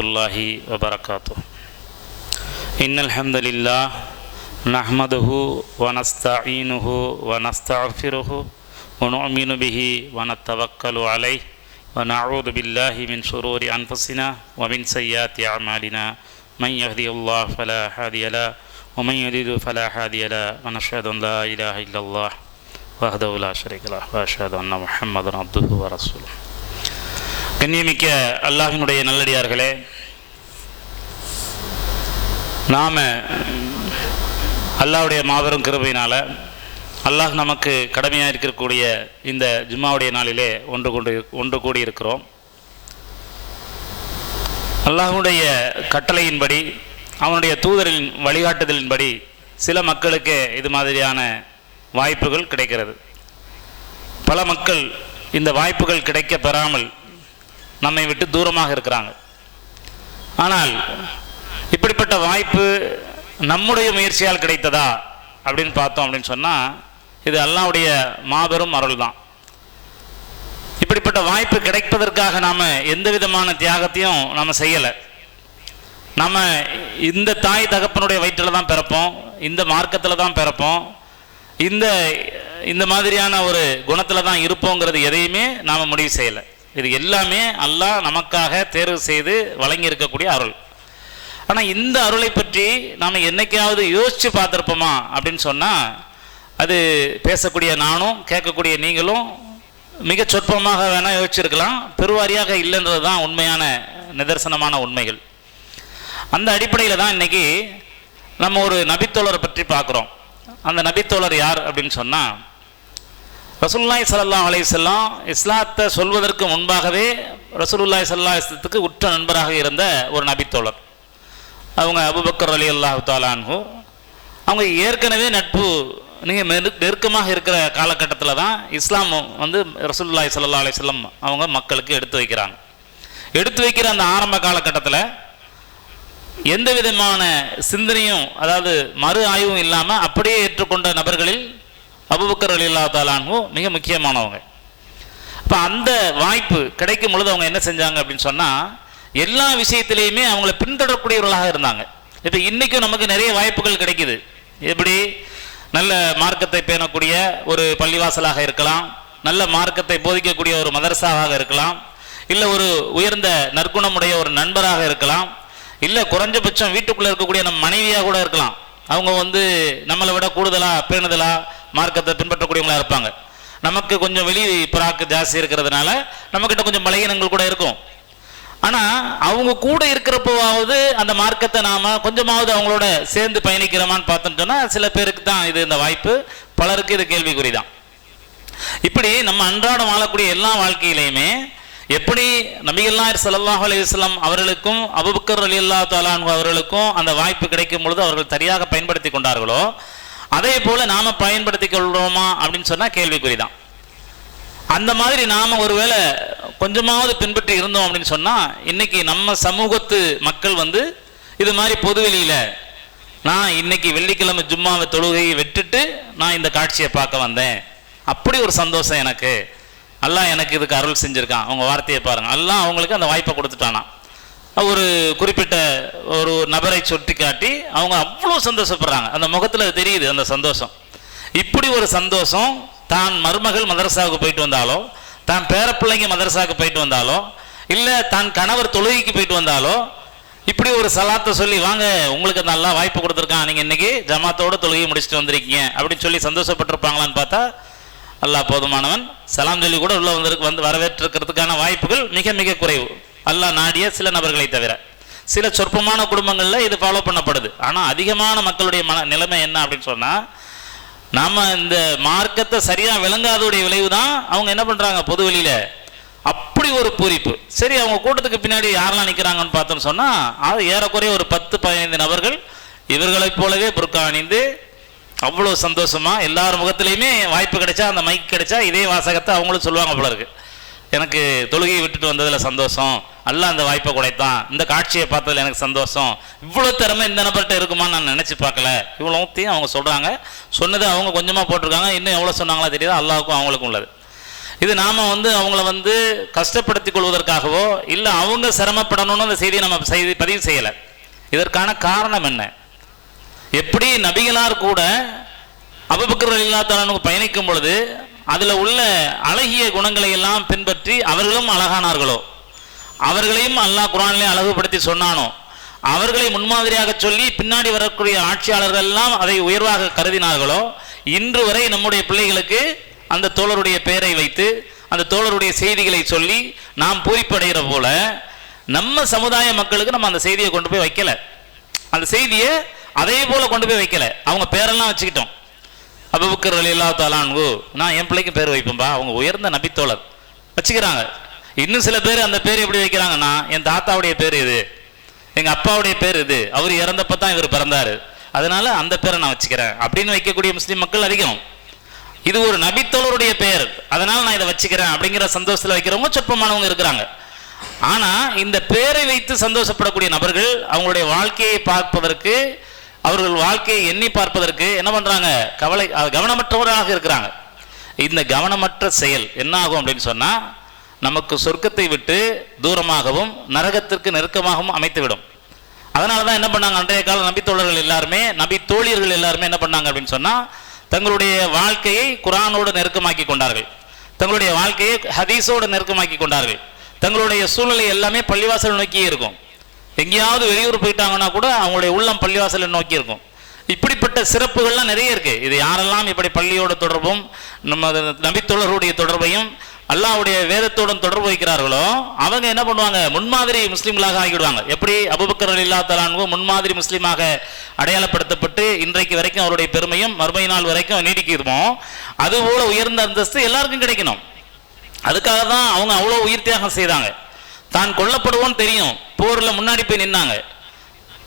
வரஹ்மத்துல்லாஹி வபரகாத்துஹு. இன்னல் ஹம்தலில்லாஹ் நஹ்மதுஹு வ நஸ்தஈனுஹு வ நஸ்தக்ஃபிருஹு வ நுஅமினு பிஹி வ நத்தவக்கலு அலைஹி வ நஊது பில்லாஹி மின் ஷுரூரி அன்ஃபுஸினா வ மின் ஸய்யிஆத்தி அஅமாலினா மன் யஹ்திஹில்லாஹு ஃபலா ஹாதிய லஹு வ மன் யுضلل ஃபலா ஹாதிய லஹு வ நஷ்ஹது அன் லா இலாஹ இல்லல்லாஹ் வஹ்தஹு லா ஷரீக லஹு வ அஷ்ஹது அன்ன முஹம்மதன் அப்துஹு வ ரசூலுஹு. கண்ணியமிக்க அல்லாஹ்வினுடைய நல்லடியார்களே, நாம் அல்லாஹ்வுடைய மாபெரும் கிருபையினால் அல்லாஹ் நமக்கு கடமையாக இருக்கக்கூடிய இந்த ஜும்மாவுடைய நாளிலே ஒன்று கூடியிருக்கிறோம். அல்லாஹ்வுடைய கட்டளையின்படி, அவனுடைய தூதரின் வழிகாட்டுதலின்படி சில மக்களுக்கு இது மாதிரியான வாய்ப்புகள் கிடைக்கிறது. பல மக்கள் இந்த வாய்ப்புகள் கிடைக்க பெறாமல் நம்மை விட்டு தூரமாக இருக்கிறாங்க. ஆனால் இப்படிப்பட்ட வாய்ப்பு நம்முடைய முயற்சியால் கிடைத்ததா அப்படின்னு பார்த்தோம் அப்படின்னு சொன்னால், இது அல்லாஹ்வுடைய மாபெரும் அருள் தான். இப்படிப்பட்ட வாய்ப்பு கிடைப்பதற்காக நாம் எந்த விதமான தியாகத்தையும் நாம் செய்யலை. நம்ம இந்த தாய் தகப்பனுடைய வயிற்றில் தான் பிறப்போம், இந்த மார்க்கத்தில் தான் பிறப்போம், இந்த மாதிரியான ஒரு குணத்தில் தான் இருப்போங்கிறது எதையுமே நாம் முடிவு செய்யலை. இது எல்லாமே அல்லாஹ் நமக்காக தேர்வு செய்து வழங்கி இருக்கக்கூடிய அருள். ஆனால் இந்த அருளை பற்றி நாம் என்னைக்காவது யோசித்து பார்த்துருப்போமா அப்படின்னு சொன்னால், அது பேசக்கூடிய நானும் கேட்கக்கூடிய நீங்களும் மிக சொற்பமாக வேணால் யோசிச்சிருக்கலாம், பெருவாரியாக இல்லைன்றது தான் உண்மையான நிதர்சனமான உண்மைகள். அந்த அடிப்படையில் தான் இன்றைக்கி நம்ம ஒரு நபித்தோழரை பற்றி பார்க்குறோம். அந்த நபித்தோழர் யார் அப்படின்னு சொன்னால், ரசூலுல்லாஹி ஸல்லல்லாஹு அலைஹி வஸல்லம் இஸ்லாத்தை சொல்வதற்கு முன்பாகவே ரசூலுல்லாஹி ஸல்லல்லாஹு அலைஹி வஸல்லத்துக்கு உற்ற நண்பராக இருந்த ஒரு நபித்தோழர். அவங்க அபூபக்கர் ரலியல்லாஹு தஆலா அன்ஹு. அவங்க ஏற்கனவே நட்பு நீங்கள் நெருக்கமாக இருக்கிற காலகட்டத்தில் தான் இஸ்லாம் ரசூலுல்லாஹி ஸல்லல்லாஹு அலைஹி வஸல்லம் அவங்க மக்களுக்கு எடுத்து வைக்கிற அந்த ஆரம்ப காலகட்டத்தில் எந்த விதமான சிந்தனையும், அதாவது மறு ஆய்வும் இல்லாமல் அப்படியே ஏற்றுக்கொண்ட நபர்களில் அபூபக்கர் ரலியல்லாஹு தஆலா அன்ஹு மிக முக்கியமானவங்க. அப்போ அந்த வாய்ப்பு கிடைக்கும் பொழுது அவங்க என்ன செஞ்சாங்க அப்படின்னு சொன்னால், எல்லா விஷயத்திலையுமே அவங்கள பின்தொடரக்கூடியவர்களாக இருந்தாங்க. இப்போ இன்றைக்கும் நமக்கு நிறைய வாய்ப்புகள் கிடைக்குது. எப்படி? நல்ல மார்க்கத்தை பேணக்கூடிய ஒரு பள்ளிவாசலாக இருக்கலாம், நல்ல மார்க்கத்தை போதிக்கக்கூடிய ஒரு மதரசாவாக இருக்கலாம், இல்லை ஒரு உயர்ந்த நற்குணமுடைய ஒரு நண்பராக இருக்கலாம், இல்லை குறைஞ்சபட்சம் வீட்டுக்குள்ளே இருக்கக்கூடிய நம்ம மனைவியாக கூட இருக்கலாம். அவங்க நம்மளை விட கூடுதலாக பேணுதலாக மார்க்கத்தை பின்பற்றக்கூடியவங்களாக இருப்பாங்க. நமக்கு கொஞ்சம் வெளி பிராக்கு ஜாஸ்தி இருக்கிறதுனால நம்மக்கிட்ட கொஞ்சம் பலகீனங்கள் கூட இருக்கும். ஆனால் அவங்க கூட இருக்கிறப்போவாவது அந்த மார்க்கத்தை நாம் கொஞ்சமாவது அவங்களோட சேர்ந்து பயணிக்கிறோமான்னு பார்த்தோம்னு சொன்னால், சில பேருக்கு தான் இது இந்த வாய்ப்பு, பலருக்கு இது கேள்விக்குறி தான். இப்படி நம்ம அன்றாடம் வாழக்கூடிய எல்லா வாழ்க்கையிலையுமே எப்படி நபிகள் ஸல்லல்லாஹு அலைஹி வஸல்லம் அவர்களுக்கும் அபூபக்கர் ரலியல்லாஹு தஆலா அன்ஹு அவர்களுக்கும் அந்த வாய்ப்பு கிடைக்கும் பொழுது அவர்கள் சரியாக பயன்படுத்தி கொண்டார்களோ, அதே போல் நாம் பயன்படுத்தி கொள்கிறோமா அப்படின்னு சொன்னால் கேள்விக்குறி தான். அந்த மாதிரி நாம் ஒருவேளை கொஞ்சமாவது பின்பற்றி இருந்தோம் அப்படின்னு சொன்னால், இன்றைக்கி நம்ம சமூகத்து மக்கள் இது மாதிரி பொதுவெளியில் நான் இன்றைக்கி வெள்ளிக்கிழமை ஜும்மாவை தொழுகையை விட்டுட்டு நான் இந்த காட்சியை பார்க்க வந்தேன், அப்படி ஒரு சந்தோஷம் எனக்கு, அல்லாஹ் எனக்கு இதுக்கு அருள் செஞ்சுருக்கான். அவங்க வார்த்தையை பாருங்கள், அல்லாஹ் அவங்களுக்கு அந்த வாய்ப்பை கொடுத்துட்டானா. ஒரு குறிப்பிட்ட ஒரு நபரை சுட்டி காட்டி அவங்க அவ்வளோ சந்தோஷப்படுறாங்க. அந்த முகத்தில் தெரியுது அந்த சந்தோஷம். இப்படி ஒரு சந்தோஷம் தான் மருமகள் மதரசாவுக்கு போயிட்டு வந்தாலோ, தான் பேரப்பிள்ளைங்க மதரசாவுக்கு போயிட்டு வந்தாலோ, இல்லை தான் கணவர் தொழுகைக்கு போயிட்டு வந்தாலோ, இப்படி ஒரு சலாத்தை சொல்லி வாங்க உங்களுக்கு நல்லா வாய்ப்பு கொடுத்துருக்கான், நீங்கள் இன்றைக்கி ஜமாத்தோடு தொழுகையை முடிச்சுட்டு வந்திருக்கீங்க அப்படின்னு சொல்லி சந்தோஷப்பட்டிருப்பாங்களான்னு பார்த்தா, அல்லாஹ் போதுமானவன். சலாம் சொல்லி கூட உள்ள வரவேற்றிருக்கிறதுக்கான வாய்ப்புகள் மிக மிக குறைவு, அல்லாஹ் நாடிய சில நபர்களை தவிர. சில சொற்பமான குடும்பங்களில் இது ஃபாலோ பண்ணப்படுது. ஆனால் அதிகமான மக்களுடைய நிலைமை என்ன அப்படின்னு சொன்னால், நாம் இந்த மார்க்கத்தை சரியாக விளங்காதோடைய விளைவு தான் அவங்க என்ன பண்ணுறாங்க, பொதுவெளியில் அப்படி ஒரு பூரிப்பு. சரி, அவங்க கூட்டத்துக்கு பின்னாடி யாரெல்லாம் நிற்கிறாங்கன்னு பார்த்தோன்னு சொன்னால், அது ஏறக்குறைய ஒரு 10-15 நபர்கள் இவர்களைப் போலவே புர்கா அணிந்து அவ்வளோ சந்தோஷமாக எல்லார் முகத்துலேயுமே வாய்ப்பு கிடைச்சா, அந்த மைக் கிடைச்சா இதே வாசகத்தை அவங்களும் சொல்லுவாங்க போல இருக்கு. எனக்கு தொழுகையை விட்டுட்டு வந்ததில் சந்தோஷம், அல்லாஹ் அந்த வாய்ப்பை கொடுத்தான், இந்த காட்சியை பார்த்ததில் எனக்கு சந்தோஷம், இவ்வளோ திறமை இந்த நபர்கிட்ட இருக்குமான்னு நான் நினச்சி பார்க்கல, இவ்வளோத்தையும் அவங்க சொல்கிறாங்க. சொன்னது அவங்க கொஞ்சமாக போட்டிருக்காங்க, இன்னும் எவ்வளோ சொன்னாங்களா தெரியாது, அல்லாஹுக்கும் அவங்களுக்கும் உள்ளது. இது நாம் அவங்கள கஷ்டப்படுத்திக் கொள்வதற்காகவோ இல்லை அவங்க சிரமப்படணும்னு அந்த செய்தியை நம்ம பதிவு செய்யலை. இதற்கான காரணம் என்ன? எப்படி நபிகளார் கூட அபூபக்கர் ரலியல்லாஹு அன்ஹு பயணிக்கும் பொழுது அதில் உள்ள அழகிய குணங்களை எல்லாம் பின்பற்றி அவர்களும் அழகானார்களோ, அவர்களையும் அல்லாஹ் குர்ஆனிலே அழகுபடுத்தி சொன்னானோ, அவர்களை முன்மாதிரியாக சொல்லி பின்னாடி வரக்கூடிய ஆட்சியாளர்கள் எல்லாம் அதை உயர்வாக கருதினார்களோ, இன்று வரை நம்முடைய பிள்ளைகளுக்கு அந்த தோழருடைய பெயரை வைத்து அந்த தோழருடைய செய்திகளை சொல்லி நாம் பூரிப்படைகிற போல நம்ம சமுதாய மக்களுக்கு நம்ம அந்த செய்தியை கொண்டு போய் வைக்கல. அந்த செய்தியை அதே போல கொண்டு போய் வைக்கல. அவங்க பேரெல்லாம் வச்சுக்கிட்டோம். அபூபக்கர் ரலியல்லாஹு அன்ஹு, நான் என் பிள்ளைக்கு பேர் வைப்பேன்பா, அவங்க உயர்ந்த நபித்தோழர் வச்சுக்கிறாங்க. இன்னும் சில பேர் அந்த பேர் எப்படி வைக்கிறாங்கன்னா, என் தாத்தாவுடைய பேர் இது, எங்கள் அப்பாவுடைய பேர் இது, அவர் இறந்தப்போ தான் இவர் பிறந்தார், அதனால அந்த பேரை நான் வச்சுக்கிறேன் அப்படின்னு வைக்கக்கூடிய முஸ்லீம் மக்கள் அதிகம். இது ஒரு நபித்தோழருடைய பெயர், அதனால நான் இதை வச்சுக்கிறேன் அப்படிங்கிற சந்தோஷத்தில் வைக்கிறவங்க சொற்பமானவங்க இருக்கிறாங்க. ஆனால் இந்த பேரை வைத்து சந்தோஷப்படக்கூடிய நபர்கள் அவங்களுடைய வாழ்க்கையை பார்ப்பதற்கு, அவர்கள் வாழ்க்கையை எண்ணி பார்ப்பதற்கு என்ன பண்ணுறாங்க? கவனமற்றவராக இருக்கிறாங்க. இந்த கவனமற்ற செயல் என்ன ஆகும் அப்படின்னு சொன்னால், நமக்கு சொர்க்கத்தை விட்டு தூரமாகவும் நரகத்திற்கு நெருக்கமாகவும் அமைத்துவிடும். அதனால தான் என்ன பண்ணாங்க, அன்றைய கால நபித்தோழர்கள் எல்லாருமே, நபி தோழியர்கள் எல்லாருமே என்ன பண்ணாங்க அப்படின்னு சொன்னால், தங்களுடைய வாழ்க்கையை குர்ஆனோடு நெருக்கமாக்கி கொண்டார்கள், தங்களுடைய வாழ்க்கையை ஹதீஸோடு நெருக்கமாக்கி கொண்டார்கள். தங்களுடைய சூழ்நிலை எல்லாமே பள்ளிவாசல் நோக்கியே இருக்கும். எங்கேயாவது வெளியூர் போயிட்டாங்கன்னா கூட அவங்களுடைய உள்ளம் பள்ளிவாசலை நோக்கி இருக்கும். இப்படிப்பட்ட சிறப்புகள்லாம் நிறைய இருக்கு. இது யாரெல்லாம் இப்படி பள்ளியோட தொடர்பும் நம்ம நபித்தோழருடைய தொடர்பையும் அல்லாஹ்வுடைய வேதத்தோடும் தொடர்பு வைக்கிறார்களோ, அவங்க என்ன பண்ணுவாங்க? முன்மாதிரி முஸ்லீம்களாக ஆகிவிடுவாங்க. எப்படி அபூபக்கர் ரலியல்லாஹு அன்ஹு முன்மாதிரி முஸ்லீமாக அடையாளப்படுத்தப்பட்டு இன்றைக்கு வரைக்கும் அவருடைய பெருமையும் மறுமை நாள் வரைக்கும் நீடிக்குமோ, அதுபோல உயர்ந்த அந்தஸ்து எல்லாருக்கும் கிடைக்கணும். அதுக்காக தான் அவங்க அவ்வளோ உயிர் தியாகம் செய்தாங்க. தான் கொல்லப்படுவோன்னு தெரியும், போரில் முன்னாடி போய் நின்னாங்க.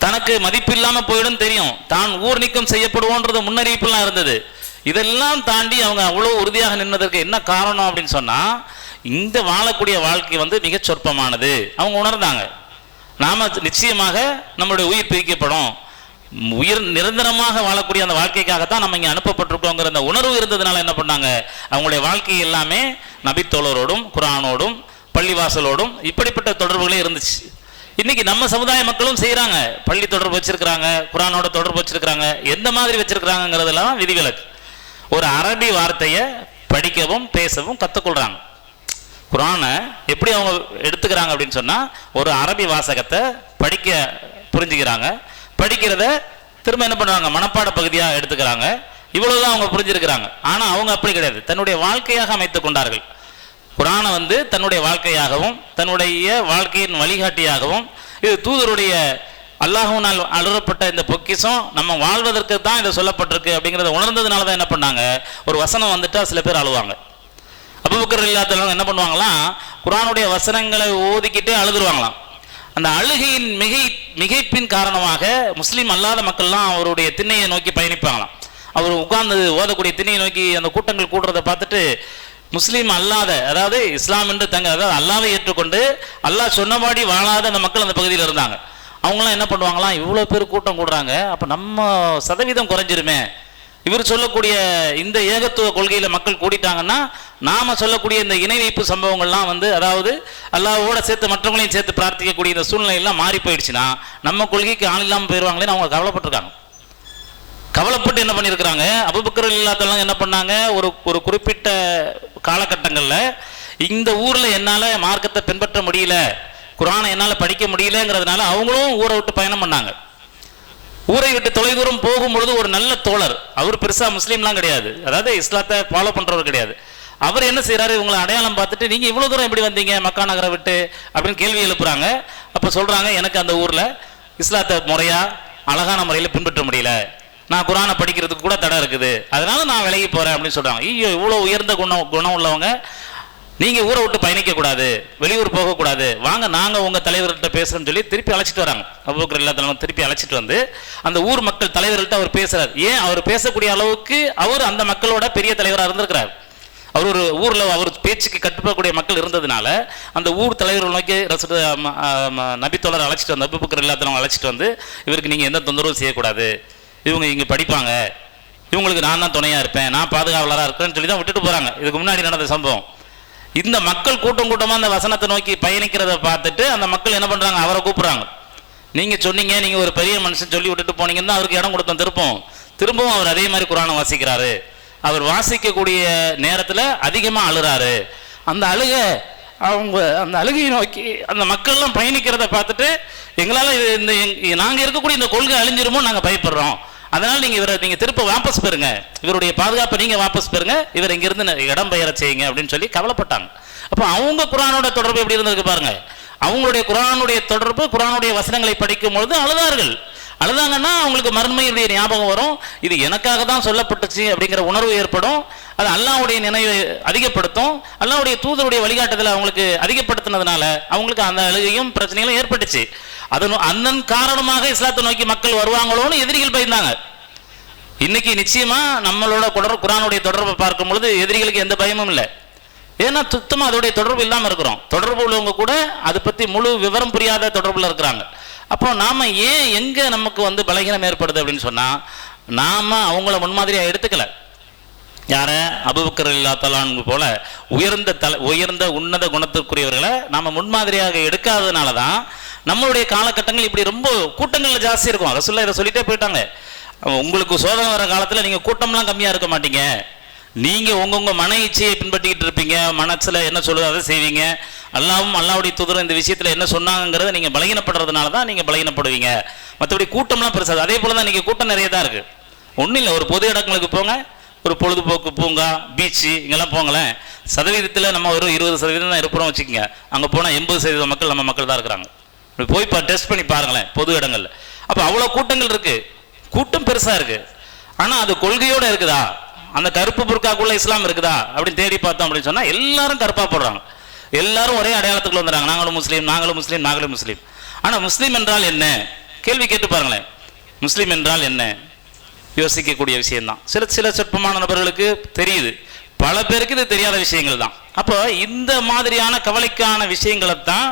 தனக்கு மதிப்பு இல்லாமல் போயிடும் தெரியும், தான் ஊர் நீக்கம் செய்யப்படுவோன்றது முன்னறிவிப்புலாம் இருந்தது. இதெல்லாம் தாண்டி அவங்க அவ்வளோ உறுதியாக நின்றதற்கு என்ன காரணம் அப்படின்னு சொன்னால், இந்த வாழக்கூடிய வாழ்க்கை மிகச் சொற்பமானது அவங்க உணர்ந்தாங்க. நாம் நிச்சயமாக நம்மளுடைய உயிர் பிரிக்கப்படும், உயிர் நிரந்தரமாக வாழக்கூடிய அந்த வாழ்க்கைக்காகத்தான் நம்ம இங்கே அனுப்பப்பட்டிருக்கோங்கிற அந்த உணர்வு இருந்ததுனால என்ன பண்ணாங்க, அவங்களுடைய வாழ்க்கை எல்லாமே நபித்தோழரோடும் குர்ஆனோடும் பள்ளிவாசலோடும் இப்படிப்பட்ட தொடர்புகளே இருந்துச்சு. இன்னைக்கு நம்ம சமுதாய மக்களும் செய்கிறாங்க, பள்ளி தொடர்பு வச்சிருக்கிறாங்க, குர்ஆனோட தொடர்பு வச்சிருக்கிறாங்க. எந்த மாதிரி வச்சிருக்கிறாங்கிறதெல்லாம் விதிவிலக்கு. ஒரு அரபி வார்த்தையை படிக்கவும் பேசவும் கற்றுக்கொள்கிறாங்க. குர்ஆனை எப்படி அவங்க எடுத்துக்கிறாங்க அப்படின்னு சொன்னால், ஒரு அரபி வாசகத்தை படிக்க புரிஞ்சுக்கிறாங்க, படிக்கிறத திரும்ப என்ன பண்ணுவாங்க, மனப்பாட பகுதியாக எடுத்துக்கிறாங்க. இவ்வளவுதான் அவங்க புரிஞ்சிருக்கிறாங்க. ஆனால் அவங்க அப்படி கிடையாது, தன்னுடைய வாழ்க்கையாக அமைத்து கொண்டார்கள். குர்ஆனை தன்னுடைய வாழ்க்கையாகவும் தன்னுடைய வாழ்க்கையின் வழிகாட்டியாகவும், இது தூதருடைய அல்லாஹ்வினால் அருளப்பட்ட இந்த பொக்கிஷம் நம்ம வாழ்வதற்கு தான் இதை சொல்லப்பட்டிருக்கு அப்படிங்கிறத உணர்ந்ததுனால தான் என்ன பண்ணாங்க, ஒரு வசனம் வந்துட்டா சில பேர் அழுவாங்க. அபூபக்கர் ரலியல்லாஹு அன்ஹு என்ன பண்ணுவாங்களாம், குர்ஆனுடைய வசனங்களை ஓதிக்கிட்டே அழுதுருவாங்களாம். அந்த அழுகையின் மிகைப்பின் காரணமாக முஸ்லீம் அல்லாத மக்கள்லாம் அவருடைய திண்ணையை நோக்கி பயணிப்பாங்களாம். அவர் உட்கார்ந்து ஓதக்கூடிய திண்ணையை நோக்கி அந்த கூட்டங்கள் கூடுறதை பார்த்துட்டு, முஸ்லீம் அல்லாத, அதாவது இஸ்லாம் என்று அதாவது அல்லாவை ஏற்றுக்கொண்டு அல்லாஹ் சொன்னபடி வாழாத அந்த மக்கள் அந்த பகுதியில் இருந்தாங்க. அவங்களாம் என்ன பண்ணுவாங்களாம், இவ்வளோ பேர் கூட்டம் கூடுறாங்க, அப்போ நம்ம சதவீதம் குறைஞ்சிருமே, இவர் சொல்லக்கூடிய இந்த ஏகத்துவ கொள்கையில் மக்கள் கூடிட்டாங்கன்னா நாம் சொல்லக்கூடிய இந்த இணை வைப்பு சம்பவங்கள்லாம் அதாவது அல்லாஹ்வோட சேர்த்து மற்றவங்களையும் சேர்த்து பிரார்த்திக்கக்கூடிய இந்த சூழ்நிலையெல்லாம் மாறி போயிடுச்சுன்னா நம்ம கொள்கைக்கு ஆள் இல்லாமல் போயிடுவாங்களேன்னு அவங்க கவலைப்பட்டிருக்காங்க. கவலைப்பட்டு என்ன பண்ணியிருக்கிறாங்க, அபூபக்கர் ரலியல்லாஹு அன்ஹு என்ன பண்ணாங்க, ஒரு குறிப்பிட்ட காலகட்டங்களில் இந்த ஊரில் என்னால் மார்க்கத்தை பின்பற்ற முடியல, குர்ஆனை என்னால் படிக்க முடியலங்கிறதுனால அவங்களும் ஊரை விட்டு பயணம் பண்ணாங்க. ஊரை விட்டு தொலைதூரம் போகும்பொழுது ஒரு நல்ல தோழர், அவர் பெருசாக முஸ்லீம்லாம் கிடையாது, அதாவது இஸ்லாத்தை ஃபாலோ பண்ணுறவர் கிடையாது, அவர் என்ன செய்கிறாரு, இவங்களை அடையாளம் பார்த்துட்டு நீங்கள் இவ்வளோ தூரம் எப்படி வந்தீங்க மக்கா நகரை விட்டு அப்படின்னு கேள்வி எழுப்புறாங்க. அப்போ சொல்கிறாங்க, எனக்கு அந்த ஊரில் இஸ்லாத்தை முறையாக அழகான முறையில் பின்பற்ற முடியல, நான் குர்ஆனை படிக்கிறதுக்கு கூட தடை இருக்குது, அதனால நான் விலகி போகிறேன் அப்படின்னு சொல்கிறாங்க. ஐயோ, இவ்வளோ உயர்ந்த குணம் உள்ளவங்க, நீங்கள் ஊரை விட்டு பயணிக்கக்கூடாது, வெளியூர் போகக்கூடாது, வாங்க நாங்கள் உங்கள் தலைவர்கிட்ட பேசுகிறோன்னு சொல்லி திருப்பி அழைச்சிட்டு வராங்க. அபூபக்கர் ரலியல்லாஹு அன்ஹு திருப்பி அழைச்சிட்டு அந்த ஊர் மக்கள் தலைவர்கள்ட்ட அவர் பேசுகிறார். ஏன் அவர் பேசக்கூடிய அளவுக்கு அவர் அந்த மக்களோட பெரிய தலைவராக இருந்திருக்கிறார். அவர் ஒரு ஊரில் அவர் பேச்சுக்கு கட்டுப்படக்கூடிய மக்கள் இருந்ததுனால அந்த ஊர் தலைவர்கள் நோக்கி நபித்தோழர் அழைச்சிட்டு அபூபக்கர் ரலியல்லாஹு அன்ஹு அழைச்சிட்டு இவருக்கு நீங்கள் எந்த தொந்தரவும் செய்யக்கூடாது, இவங்க இங்கே படிப்பாங்க, இவங்களுக்கு நான் தான் துணையாக இருப்பேன், நான் பாதுகாவலராக இருப்பேன்னு சொல்லி தான் விட்டுட்டு போகிறாங்க. இதுக்கு முன்னாடி நடந்த சம்பவம். இந்த மக்கள் கூட்டம் கூட்டமாக அந்த வசனத்தை நோக்கி பயணிக்கிறத பார்த்துட்டு அந்த மக்கள் என்ன பண்ணுறாங்க, அவரை கூப்பிட்றாங்க. நீங்கள் சொன்னீங்க, நீங்கள் ஒரு பெரிய மனுஷன் சொல்லி விட்டுட்டு போனீங்கன்னா அவருக்கு இடம் கொடுத்தோம். திரும்பவும் அவர் அதே மாதிரி குரானை வாசிக்கிறாரு. அவர் வாசிக்கக்கூடிய நேரத்தில் அதிகமாக அழுறாரு. அந்த அழுகையை நோக்கி அந்த மக்கள்லாம் பயணிக்கிறத பார்த்துட்டு எங்களால் நாங்கள் இருக்கக்கூடிய இந்த கொள்கை அழிஞ்சிருமோ நாங்கள் பயப்படுறோம். அதனால் நீங்கள் திருப்ப வாபஸ் பெறுங்க, இவருடைய பாதுகாப்பை நீங்கள் வாபஸ் பெறுங்க, இவர் இங்கிருந்து இடம் பெயர செய்யுங்க அப்படின்னு சொல்லி கவலைப்பட்டாங்க. அப்போ அவங்க குரானோட தொடர்பு எப்படி இருந்திருக்கு பாருங்க. அவங்களுடைய குரானுடைய தொடர்பு, குரானுடைய வசனங்களை படிக்கும் பொழுது அழுதாங்கன்னா அவங்களுக்கு மறுமையுடைய ஞாபகம் வரும். இது எனக்காக தான் சொல்லப்பட்டுச்சு அப்படிங்கிற உணர்வு ஏற்படும். அது அல்லாஹ்வுடைய நினைவை அதிகப்படுத்தும். அல்லாஹ்வுடைய தூதருடைய வழிகாட்டுதலை அவங்களுக்கு அதிகப்படுத்தினதுனால அவங்களுக்கு அந்த அழுகையும் பிரச்சனைகளும் ஏற்பட்டுச்சு. அதன் காரணமாக இஸ்லாத்தை நோக்கி மக்கள் வருவாங்களோன்னு எதிரிகள் பயந்தாங்க. இன்னைக்கு நிச்சயமா நம்மளோட குரானுடைய தொடர்பை பார்க்கும் பொழுது எதிரிகளுக்கு எந்த பயமும் இல்லை. ஏன்னா சுத்தமாக அதோடைய தொடர்பு இல்லாமல் இருக்கிறோம். தொடர்பு உள்ளவங்க கூட அதை பற்றி முழு விவரம் புரியாத தொடர்பில் இருக்கிறாங்க. அப்போ நாம் எங்கே நமக்கு பலகீனம் ஏற்படுது அப்படின்னு சொன்னால், நாம் அவங்கள முன்மாதிரியாக எடுத்துக்கல. யாரை? அபூபக்கர் ரலியல்லாஹு தஆலா அன்ஹு போல உயர்ந்த உன்னத குணத்திற்குரியவர்களை நாம் முன்மாதிரியாக எடுக்காததுனால தான் நம்மளுடைய காலகட்டங்கள் இப்படி ரொம்ப கூட்டங்களில் ஜாஸ்தி இருக்கும். ரசூலுல்லாஹ் இதை சொல்லிட்டே போயிட்டாங்க. உங்களுக்கு சோதனை வர காலத்தில் நீங்கள் கூட்டம்லாம் கம்மியாக இருக்க மாட்டீங்க, நீங்கள் உங்கள் மன இச்சையை பின்பற்றிக்கிட்டு இருப்பீங்க, மனசில் என்ன சொல்லுதோ அதை செய்வீங்க. அல்லாவும் அல்லாவுடைய தூதரும் இந்த விஷயத்தில் என்ன சொன்னாங்கிறத நீங்கள் பலகீனப்படுறதுனால தான் நீங்கள் பலகீனப்படுவீங்க. மற்றபடி கூட்டம்லாம் பெருசாது. அதே போல் தான் இன்றைக்கி கூட்டம் நிறைய தான் இருக்குது. ஒன்றும் இல்லை, ஒரு பொது இடங்களுக்கு போங்க, ஒரு பொழுதுபோக்கு பூங்கா, பீச்சு, இங்கெல்லாம் போங்களேன். சதவீதத்தில் நம்ம ஒரு 20% தான் இருப்போம் வச்சுக்கோங்க. அங்கே போனால் 80% மக்கள் நம்ம மக்கள் தான் இருக்கிறாங்க. போய் டெஸ்ட் பண்ணி பாருங்களேன் பொது இடங்களில். அப்போ அவ்வளோ கூட்டங்கள் இருக்குது, கூட்டம் பெருசாக இருக்குது. ஆனால் அது கொள்கையோடு இருக்குதா, அந்த கருப்பு புர்காக்குள்ள இஸ்லாம் இருக்குதா அப்படின்னு தேடி பார்த்தோம் அப்படின்னு சொன்னால் எல்லாரும் கருப்பாக போடுறாங்க. எல்லாரும் ஒரே அடையாளத்துக்குள்ள வந்துடுறாங்க. நாங்களும் முஸ்லீம், நாங்களும் முஸ்லீம், நாங்களும் முஸ்லீம். ஆனால் முஸ்லீம் என்றால் என்ன கேள்வி கேட்டு பாருங்களேன். முஸ்லீம் என்றால் என்ன யோசிக்கக்கூடிய விஷயம்தான். சில சொற்பமான நபர்களுக்கு தெரியுது, பல பேருக்கு இது தெரியாத விஷயங்கள் தான். அப்போ இந்த மாதிரியான கவலைக்கான விஷயங்களை தான்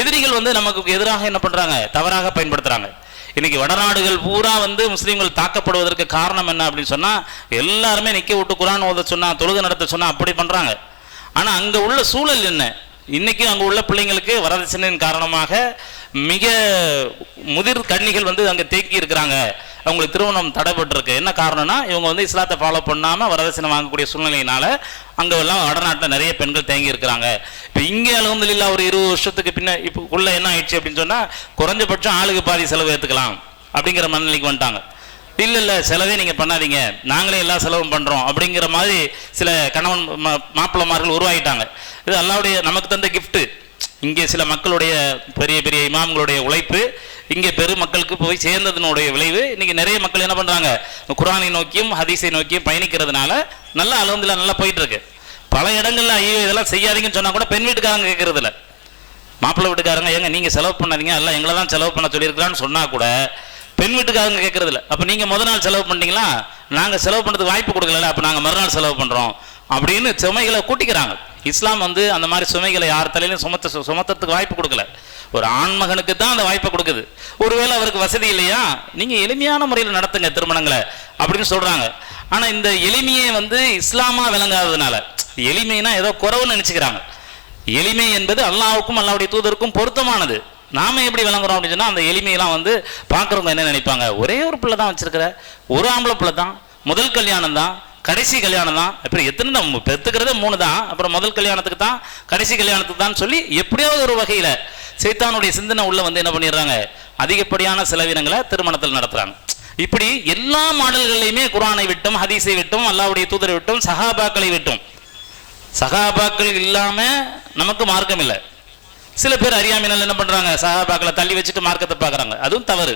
எதிரிகள் நமக்கு எதிராக என்ன பண்ணுறாங்க, தவறாக பயன்படுத்துகிறாங்க. இன்னைக்கு வடநாடுகள் பூரா முஸ்லீம்கள் தாக்கப்படுவதற்கு காரணம் என்ன அப்படின்னு சொன்னால், எல்லாருமே நிற்க விட்டு குரான் ஓத சொன்னால், தொழுகை நடத்த சொன்னால் அப்படி பண்ணுறாங்க. ஆனால் அங்கே உள்ள சூழல் என்ன, இன்றைக்கும் அங்கே உள்ள பிள்ளைங்களுக்கு வரதட்சணையின் காரணமாக மிக முதிர் கன்னிகள் அங்கே தேக்கி இருக்கிறாங்க. அவங்களுக்கு திருமணம் தடைப்பட்டிருக்கு. என்ன காரணம்னா, இவங்க இஸ்லாத்தை ஃபாலோ பண்ணாமல் வரதட்சணை வாங்கக்கூடிய சூழ்நிலையினால அங்கே எல்லாம் வடநாட்டில் நிறைய பெண்கள் தேங்கி இருக்கிறாங்க. இப்போ இங்கே அல்ஹம்துலில்லாஹ் ஒரு 20 வருஷத்துக்கு இப்போ உள்ள என்ன ஆயிடுச்சு அப்படின்னு சொன்னால், குறைஞ்சபட்சம் ஆளுக்கு பாதி செலவு ஏற்றுக்கலாம் அப்படிங்கிற மனநிலைக்கு வந்துட்டாங்க. இல்லை செலவே நீங்கள் பண்ணாதீங்க, நாங்களே எல்லா செலவும் பண்ணுறோம் அப்படிங்கிற மாதிரி சில கணவன் மாப்பிள்ளமார்கள் உருவாகிட்டாங்க. இது அல்லாஹ்வுடைய நமக்கு தந்த கிஃப்ட்டு. இங்கே சில மக்களுடைய பெரிய பெரிய இமாம்களுடைய உழைப்பு இங்கே மக்களுக்கு போய் சேர்ந்ததனுடைய விளைவு. இன்றைக்கி நிறைய மக்கள் என்ன பண்ணுறாங்க, குர்ஆனை நோக்கியும் ஹதீஸை நோக்கியும் பயணிக்கிறதுனால நல்லா அல்ஹம்துலில்லாஹ் நல்லா போயிட்டுருக்கு. பல இடங்களில் ஐயோ இதெல்லாம் செய்யாதீங்கன்னு சொன்னால் கூட பெண் வீட்டுக்காரங்க கேட்கறதில்ல. மாப்பிள்ளை வீட்டுக்காரங்க ஏங்க நீங்கள் செலவு பண்ணாதீங்க, எல்லாம் எங்களை தான் செலவு பண்ண சொல்லியிருக்கலான்னு சொன்னால் கூட பெண் வீட்டுக்காரங்க கேட்கறதில்ல. அப்போ நீங்கள் முத நாள் செலவு பண்ணிட்டீங்களா, நாங்கள் செலவு பண்ணுறதுக்கு வாய்ப்பு கொடுக்கல, அப்போ நாங்கள் மறுநாள் செலவு பண்ணுறோம் அப்படின்னு சுமைகளை கூட்டிக்கிறாங்க. இஸ்லாம் அந்த மாதிரி சுமைகளை யார் தலையிலும் சுமத்துறதுக்கு வாய்ப்பு கொடுக்கல. ஒரு ஆண்மகனுக்கு தான் அந்த வாய்ப்பை கொடுக்குது. ஒருவேளை அவருக்கு வசதி இல்லையா, நீங்கள் எளிமையான முறையில் நடத்துங்க திருமணங்களை அப்படின்னு சொல்கிறாங்க. ஆனால் இந்த எளிமையை இஸ்லாமா விளங்காததுனால, எளிமைனா ஏதோ குறவுன்னு நினச்சிக்கிறாங்க. எளிமை என்பது அல்லாஹ்வுக்கும் அல்லாஹ்வுடைய தூதருக்கும் பொருத்தமானது. நாம் எப்படி விளங்குறோம் அப்படின்னு சொன்னால், அந்த எளிமையெல்லாம் பார்க்குறவங்க என்ன நினைப்பாங்க, ஒரே ஒரு பிள்ளை தான் வச்சிருக்கிற, ஒரு ஆம்பளை பிள்ளை தான், முதல் கல்யாணம் தான், கடைசி கல்யாணம் தான், அப்புறம் எத்தனை தான் பெற்றுக்கிறதே 3 தான், அப்புறம் முதல் கல்யாணத்துக்கு தான் கடைசி கல்யாணத்துக்கு தான் சொல்லி எப்படியாவது ஒரு வகையில் சைத்தானுடைய சிந்தனை உள்ள என்ன பண்ணிடுறாங்க, அதிகப்படியான செலவினங்களை திருமணத்தில் நடத்துகிறாங்க. இப்படி எல்லா மாடல்களையுமே குர்ஆனை விட்டும் ஹதீஸை விட்டும் அல்லாஹ்வுடைய தூதரை விட்டும் சஹாபாக்களை விட்டும். சஹாபாக்கள் இல்லாமல் நமக்கு மார்க்கம் இல்லை. சில பேர் அறியாமையினால் என்ன பண்ணுறாங்க, சஹாபாக்களை தள்ளி வச்சுட்டு மார்க்கத்தை பார்க்குறாங்க. அதுவும் தவறு.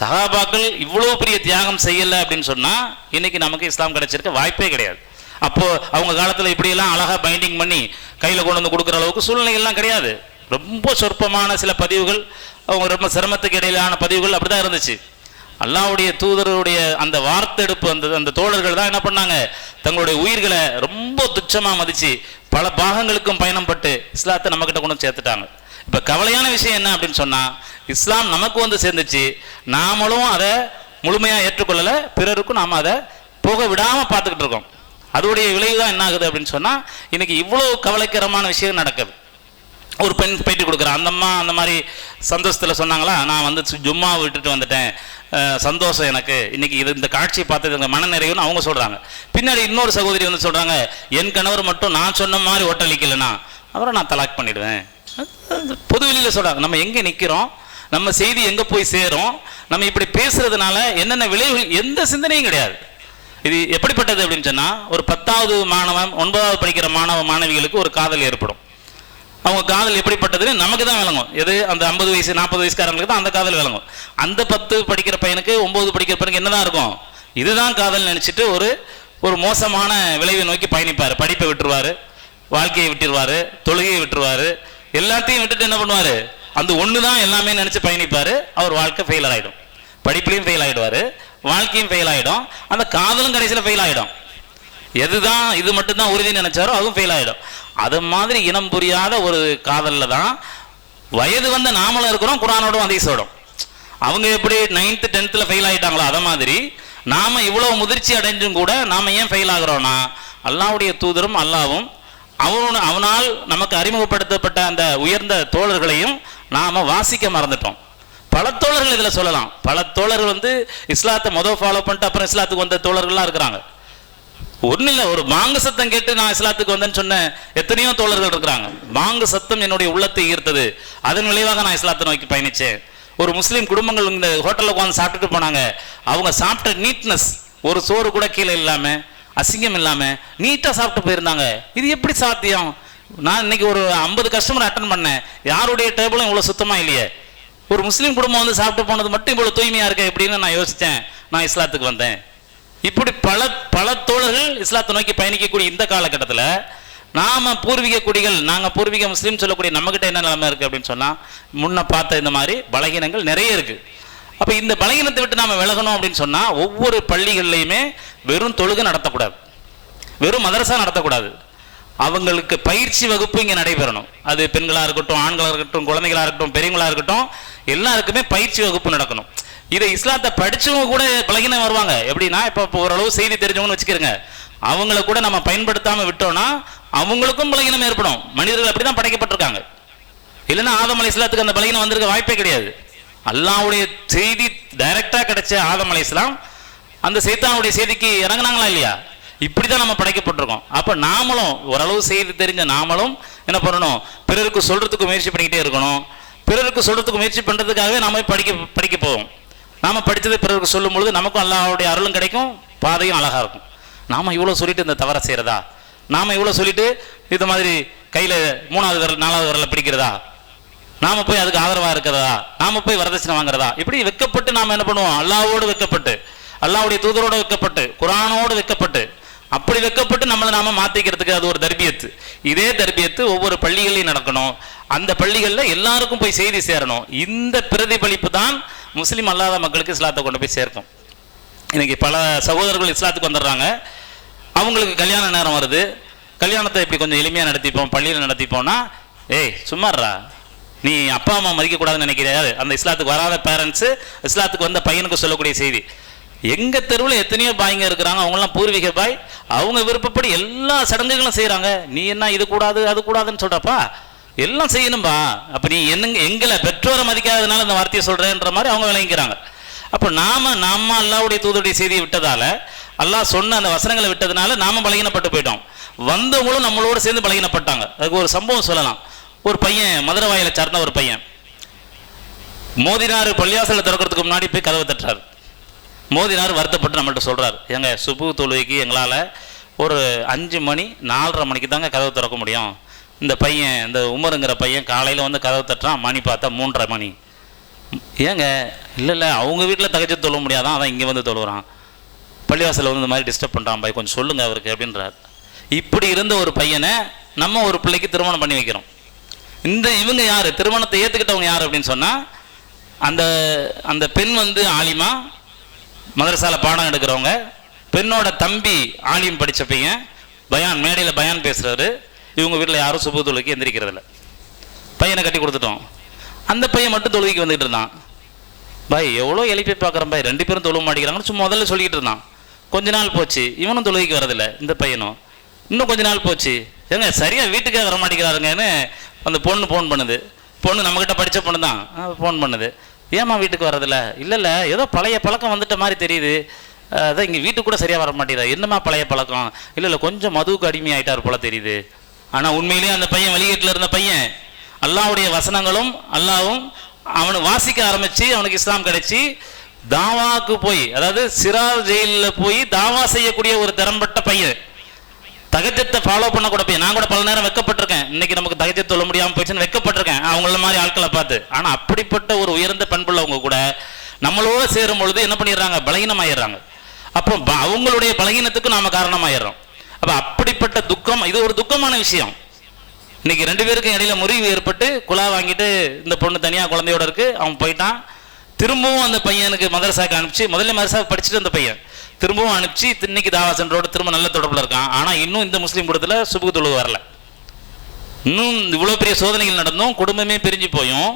சஹாபாக்கள் இவ்வளோ பெரிய தியாகம் செய்யலை அப்படின்னு சொன்னால் இன்னைக்கு நமக்கு இஸ்லாம் கிடைச்சிருக்க வாய்ப்பே கிடையாது. அப்போது அவங்க காலத்தில் இப்படியெல்லாம் அழகாக பைண்டிங் பண்ணி கையில் கொண்டு வந்து கொடுக்குற அளவுக்கு சூழ்நிலைகள்லாம் கிடையாது. ரொம்ப சொற்பமான சில பதிவுகள், அவங்க ரொம்ப சிரமத்துக்கு இடையிலான பதிவுகள் அப்படி தான் இருந்துச்சு. அல்லாஹ்வுடைய தூதருடைய அந்த வார்த்தெடுப்பு அந்த தோழர்கள் தான் என்ன பண்ணாங்க, தங்களுடைய உயிர்களை ரொம்ப துச்சமாக மதித்து பல பாகங்களுக்கும் பயணம் பட்டு இஸ்லாத்தை நம்மக்கிட்ட கொண்டு சேர்த்துட்டாங்க. இப்போ கவலையான விஷயம் என்ன அப்படின்னு சொன்னால், இஸ்லாம் நமக்கு சேர்ந்துச்சு, நாமளும் அதை முழுமையாக ஏற்றுக்கொள்ளலை, பிறருக்கும் நாம் அதை போக விடாமல் பார்த்துக்கிட்டு இருக்கோம். அதோடைய விளைவு தான் என்ன ஆகுது அப்படின்னு சொன்னால் இன்றைக்கி இவ்வளோ கவலைக்கிரமான விஷயம் நடக்குது. ஒரு பெண் பேட்டி கொடுக்குறேன், அந்த அம்மா அந்த மாதிரி சந்தோஷத்தில் சொன்னாங்களா, நான் வந்து ஜும்மா விட்டுட்டு வந்துட்டேன், சந்தோஷம் எனக்கு இன்னைக்கு இந்த காட்சியை பார்த்தது எங்கள் மனநிறைவுன்னு அவங்க சொல்கிறாங்க. பின்னாடி இன்னொரு சகோதரி வந்து சொல்கிறாங்க, என் கணவர் மட்டும் நான் சொன்ன மாதிரி ஓட்டளிக்கலைன்னா அவரை நான் தலாக் பண்ணிவிடுவேன். பொது வெளியில் சொல்கிறாங்க. நம்ம எங்கே நிற்கிறோம், நம்ம செய்தி எங்கே போய் சேரும், நம்ம இப்படி பேசுறதுனால என்னென்ன விளைவுகள், எந்த சிந்தனையும் கிடையாது. இது எப்படிப்பட்டது அப்படின்னு சொன்னால், ஒரு 10வது மாணவன் 9வது படிக்கிற மாணவிகளுக்கு ஒரு காதல் ஏற்படும். அவங்க காதல் எப்படிப்பட்டதுன்னு நமக்கு தான் விளங்கும். எது அந்த 50 வயசு 40 வயசுக்காரங்களுக்கு தான் அந்த காதல் விளங்கும். அந்த 10 படிக்கிற பையனுக்கு 9 படிக்கிற பையனுக்கு என்னதான் இருக்கும், இதுதான் காதல் நினச்சிட்டு ஒரு மோசமான விளைவை நோக்கி பயணிப்பார். படிப்பை விட்டுருவார், வாழ்க்கையை விட்டுருவார், தொழுகையை விட்டுருவார், எல்லாத்தையும் விட்டுட்டு என்ன பண்ணுவார், அந்த ஒன்று தான் எல்லாமே நினச்சி பயணிப்பார். அவர் வாழ்க்கை ஃபெயிலர் ஆகிடும், படிப்புலையும் ஃபெயில் ஆகிடுவார், வாழ்க்கையும் ஃபெயில் ஆகிடும், அந்த காதலும் கடைசியில் ஃபெயில் ஆகிடும். எதுதான் இது மட்டும்தான் உறுதி நினைச்சாரோ அதுவும் ஃபெயில் ஆகிடும். அது மாதிரி இனம் புரியாத ஒரு காதலில் தான் வயது வந்த நாமளும் இருக்கிறோம், குரானோடும் ஹதீஸோடும். அவங்க எப்படி 9th 10th ஃபெயில் ஆகிட்டாங்களோ அதை மாதிரி நாம் இவ்வளோ முதிர்ச்சி அடைஞ்சும் கூட நாம் ஏன் ஃபெயில் ஆகிறோன்னா, அல்லாஹ்வுடைய தூதரும் அல்லாவும் அவனால் நமக்கு அறிமுகப்படுத்தப்பட்ட அந்த உயர்ந்த தோழர்களையும் நாம் வாசிக்க மறந்துட்டோம். பல தோழர்கள் இதில் சொல்லலாம். பல தோழர்கள் வந்து இஸ்லாத்தை ஃபாலோ பண்ணிட்டு அப்புறம் இஸ்லாத்துக்கு வந்த தோழர்கள்லாம் இருக்கிறாங்க. ஒன்றும் இல்லை, ஒரு பாங்கு சத்தம் கேட்டு நான் இஸ்லாத்துக்கு வந்தேன்னு சொன்ன எத்தனையோ தோழர்கள் இருக்கிறாங்க. பாங்கு சத்தம் என்னுடைய உள்ளத்தை ஈர்த்தது, அதன் விளைவாக நான் இஸ்லாத்தை நோக்கி பயணித்தேன். ஒரு முஸ்லீம் குடும்பங்கள் இந்த ஹோட்டலில் உட்காந்து சாப்பிட்டுட்டு போனாங்க. அவங்க சாப்பிட்ட நீட்னஸ், ஒரு சோறு கூட கீழே இல்லாமல், அசிங்கம் இல்லாமல் நீட்டாக சாப்பிட்டு போயிருந்தாங்க. இது எப்படி சாத்தியம்? நான் இன்னைக்கு ஒரு 50 கஸ்டமர் அட்டன் பண்ணேன், யாருடைய டேபிளும் இவ்வளோ சுத்தமாக இல்லையே. ஒரு முஸ்லீம் குடும்பம் வந்து சாப்பிட்டு போனது மட்டும் இவ்வளோ தூய்மையாக இருக்க எப்படின்னு நான் யோசித்தேன், நான் இஸ்லாத்துக்கு வந்தேன். இப்படி பல தோழர்கள் இஸ்லாத்தை நோக்கி பயணிக்கக்கூடிய இந்த காலகட்டத்தில் நாம் பூர்வீக குடிகள், நாங்கள் பூர்வீக முஸ்லீம் சொல்லக்கூடிய நம்மகிட்ட என்ன நிலைமை இருக்குது அப்படின்னு சொன்னால், முன்ன பார்த்த இந்த மாதிரி பலகீனங்கள் நிறைய இருக்குது. அப்போ இந்த பலகீனத்தை விட்டு நாம் விலகணும் அப்படின்னு சொன்னால், ஒவ்வொரு பள்ளிகள்லையுமே வெறும் தொழுகை நடத்தக்கூடாது, வெறும் மதரசா நடத்தக்கூடாது. அவங்களுக்கு பயிற்சி வகுப்பு இங்கே நடைபெறணும். அது பெண்களாக இருக்கட்டும், ஆண்களாக இருக்கட்டும், குழந்தைகளாக இருக்கட்டும், பெரியவங்களாக இருக்கட்டும், எல்லாருக்குமே பயிற்சி வகுப்பு நடக்கணும். இதை இஸ்லாத்தை படித்தவங்க கூட பலகீனம் வருவாங்க. எப்படின்னா, இப்போ ஓரளவு செய்தி தெரிஞ்சவங்கன்னு வச்சுக்கிறங்க, அவங்கள கூட நம்ம பயன்படுத்தாமல் விட்டோம்னா அவங்களுக்கும் பலகீனம் ஏற்படும். மனிதர்கள் அப்படி தான் படைக்கப்பட்டிருக்காங்க. இல்லைன்னா ஆதம் அலைஹிஸ்ஸலாத்துக்கு அந்த பலகீனம் வந்திருக்க வாய்ப்பே கிடையாது. அல்லாஹ்வுடைய செய்தி டைரக்டாக கிடைச்ச ஆதம் அலைஹிஸ்ஸலாம் அந்த சைத்தானுடைய செய்திக்கு இறங்கினாங்களா இல்லையா? இப்படி தான் நம்ம படைக்கப்பட்டிருக்கோம். அப்போ நாமளும் ஓரளவு செய்தி தெரிஞ்ச நாமளும் என்ன பண்ணணும், பிறருக்கு சொல்கிறதுக்கு முயற்சி பண்ணிக்கிட்டே இருக்கணும். பிறருக்கு சொல்கிறதுக்கு முயற்சி பண்ணுறதுக்காகவே நாம படிக்க போவோம். நாம் படித்ததை பிறருக்கு சொல்லும் பொழுது நமக்கும் அல்லாஹ்வுடைய அருளும் கிடைக்கும், பாதையும் அழகாக இருக்கும். நாம் இவ்வளோ சொல்லிட்டு இந்த தவறை செய்கிறதா, நாம் இவ்வளோ சொல்லிட்டு இது மாதிரி கையில் 3வது விரல் 4வது விரலை பிடிக்கிறதா, நாம் போய் அதுக்கு ஆதரவாக இருக்கிறதா, நாம் போய் வரதட்சணை வாங்குறதா, இப்படி வெக்கப்பட்டு நாம் என்ன பண்ணுவோம், அல்லாஹ்வோடு வெக்கப்பட்டு, அல்லாஹ்வுடைய தூதரோடு வெக்கப்பட்டு, குரானோடு வெக்கப்பட்டு, அப்படி வெக்கப்பட்டு நம்மளை நாம் மாற்றிக்கிறதுக்கு அது ஒரு தர்பியத்து. இதே தர்பியத்து ஒவ்வொரு பள்ளிகளையும் நடக்கணும். அந்த பள்ளிகளில் எல்லாருக்கும் போய் செய்தி சேரணும். இந்த பிரதிபலிப்பு தான் முஸ்லீம் அல்லாத மக்களுக்கு இஸ்லாத்தை கொண்டு போய் சேர்க்கும். இன்னைக்கு பல சகோதரர்கள் இஸ்லாத்துக்கு வந்துடுறாங்க, அவங்களுக்கு கல்யாண நேரம் வருது, கல்யாணத்தை இப்படி கொஞ்சம் எளிமையாக நடத்திப்போம், பள்ளியில் நடத்திப்போம்னா, ஏய் சும்மாறா, நீ அப்பா அம்மா மதிக்கக்கூடாதுன்னு நினைக்கிறாரு. அந்த இஸ்லாத்துக்கு வராத பேரண்ட்ஸு இஸ்லாத்துக்கு வந்த பையனுக்கு சொல்லக்கூடிய செய்தி. எங்கள் தெருவில் எத்தனையோ பாய்ங்க இருக்கிறாங்க, அவங்களாம் பூர்வீக பாய், அவங்க விருப்பப்படி எல்லா சடங்குகளும் செய்கிறாங்க. நீ என்ன இது கூடாது அது கூடாதுன்னு சொல்கிறப்பா, எல்லாம் செய்யணும்பா. அப்போ நீ எங்களை பெற்றோரை மதிக்காததுனால இந்த வார்த்தையை சொல்கிறேன்ற மாதிரி அவங்க விளங்கிக்கிறாங்க. அப்போ நாம அல்லாஹ்வுடைய தூதருடைய செய்தியை விட்டதால, அல்லாஹ் சொன்ன அந்த வசனங்களை விட்டதுனால நாம பலகீனப்பட்டு போயிட்டோம். வந்தவங்களும் நம்மளோட சேர்ந்து பலகீனப்பட்டாங்க. அதுக்கு ஒரு சம்பவம் சொல்லலாம். ஒரு பையன், மதுரை வாயிலை சார்ந்த ஒரு பையன், மோதினார் பள்ளியாசலை திறக்கிறதுக்கு முன்னாடி போய் கதவை தட்டுறாரு. மோதினார் வருத்தப்பட்டு நம்மள்ட்ட சொல்கிறார், எங்க சுபு தொழுகைக்கு எங்களால் ஒரு 5 மணி 4:30 மணிக்கு தாங்க கதவை திறக்க முடியும். இந்த பையன், இந்த உமருங்கிற பையன் காலையில் வந்து கதவை தட்டுறான், மணி பார்த்தா 3:30 மணி. ஏங்க, இல்லை அவங்க வீட்டில் தகச்சு தொழ முடியாதான், அதான் இங்கே வந்து தொழுகிறான், பள்ளிவாசலில் வந்து இந்த மாதிரி டிஸ்டர்ப் பண்ணுறான் பாய், கொஞ்சம் சொல்லுங்கள் அவருக்கு அப்படின்றார். இப்படி இருந்த ஒரு பையனை நம்ம ஒரு பிள்ளைக்கு திருமணம் பண்ணி வைக்கிறோம். இவங்க யார், திருமணத்தை ஏற்றுக்கிட்டவங்க யார் அப்படின்னு சொன்னால், அந்த பெண் வந்து ஆலிமா, மதரசால பாடம் எடுக்கிறவங்க, பெண்ணோட தம்பி ஆலிம் படித்த பையன், பயான் மேடையில் பயான் பேசுகிறாரு. இவங்க வீட்டில் யாரும் சுபு தொழுகைக்கு எந்திரிக்கிறதில்ல. பையனை கட்டி கொடுத்துட்டோம். அந்த பையன் மட்டும் தொழுகைக்கு வந்துக்கிட்டு இருந்தான். பாய் எவ்வளோ எழுப்பி பார்க்குறேன் பாய், 2 பேரும் தொழுவ மாட்டேங்கிறாங்கன்னு சும்மா முதல்ல சொல்லிக்கிட்டு இருந்தான். கொஞ்ச நாள் போச்சு, இவனும் தொழுகைக்கு வரதில்லை இந்த பையனும். இன்னும் கொஞ்ச நாள் போச்சு, ஏங்க சரியாக வீட்டுக்கே வர மாட்டேங்கிறாருங்கன்னு அந்த பொண்ணு ஃபோன் பண்ணுது. பொண்ணு நம்மக்கிட்ட படித்த பொண்ணு தான் ஃபோன் பண்ணுது. ஏம்மா வீட்டுக்கு வரதில்ல? இல்லை ஏதோ பழைய பழக்கம் வந்துட்ட மாதிரி தெரியுது, அதான் இங்கே வீட்டுக்கு கூட சரியாக வர மாட்டேங்குதா. என்னம்மா பழைய பழக்கம்? இல்லை கொஞ்சம் மதுவுக்கு அடிமையாயிட்டார் போல தெரியுது. ஆனால் உண்மையிலேயே அந்த பையன் வழிகேட்டில் இருந்த பையன் அல்லாஹ்வுடைய வசனங்களும் அல்லாவும் அவனை வாசிக்க ஆரம்பித்து அவனுக்கு இஸ்லாம் கிடைச்சி தாவாவுக்கு போய், அதாவது சிறார் ஜெயிலில் போய் தாவா செய்யக்கூடிய ஒரு திறம்பட்ட பையன், தகஜத்தை ஃபாலோ பண்ணக்கூட பையன். நான் கூட பல நேரம் வெக்கப்பட்டிருக்கேன், இன்னைக்கு நமக்கு தகஜத்தை சொல்ல முடியாமல் போயிடுச்சுன்னு வெக்கப்பட்டிருக்கேன் அவங்கள மாதிரி ஆட்களை பார்த்து. ஆனால் அப்படிப்பட்ட ஒரு உயர்ந்த பண்புள்ளவங்க கூட நம்மளோட சேரும் பொழுது என்ன பண்ணிடுறாங்க, பலகீனமாயிடுறாங்க. அப்போ அவங்களுடைய பலகீனத்துக்கு நாம காரணமாயிடுறோம். அப்போ அப்படிப்பட்ட துக்கம், இது ஒரு துக்கமான விஷயம். இன்னைக்கு 2 பேருக்கும் இடையில முறிவு ஏற்பட்டு குலா வாங்கிட்டு இந்த பொண்ணு தனியாக குழந்தையோட இருக்கு, அவன் போயிட்டான். திரும்பவும் அந்த பையனுக்கு மதரசாக்கு அனுப்பிச்சு, முதல்ல மதரசாவுக்கு படிச்சுட்டு அந்த பையன் திரும்பவும் அனுப்பிச்சு இன்னைக்கு தாவா சென்றோட திரும்ப நல்ல தொடர்பில் இருக்கான். ஆனால் இன்னும் இந்த முஸ்லீம் குடும்பத்தில் சுபுகு தொழுகை வரல. இன்னும் இவ்வளோ பெரிய சோதனைகள் நடந்தும் குடும்பமே பிரிஞ்சு போயும்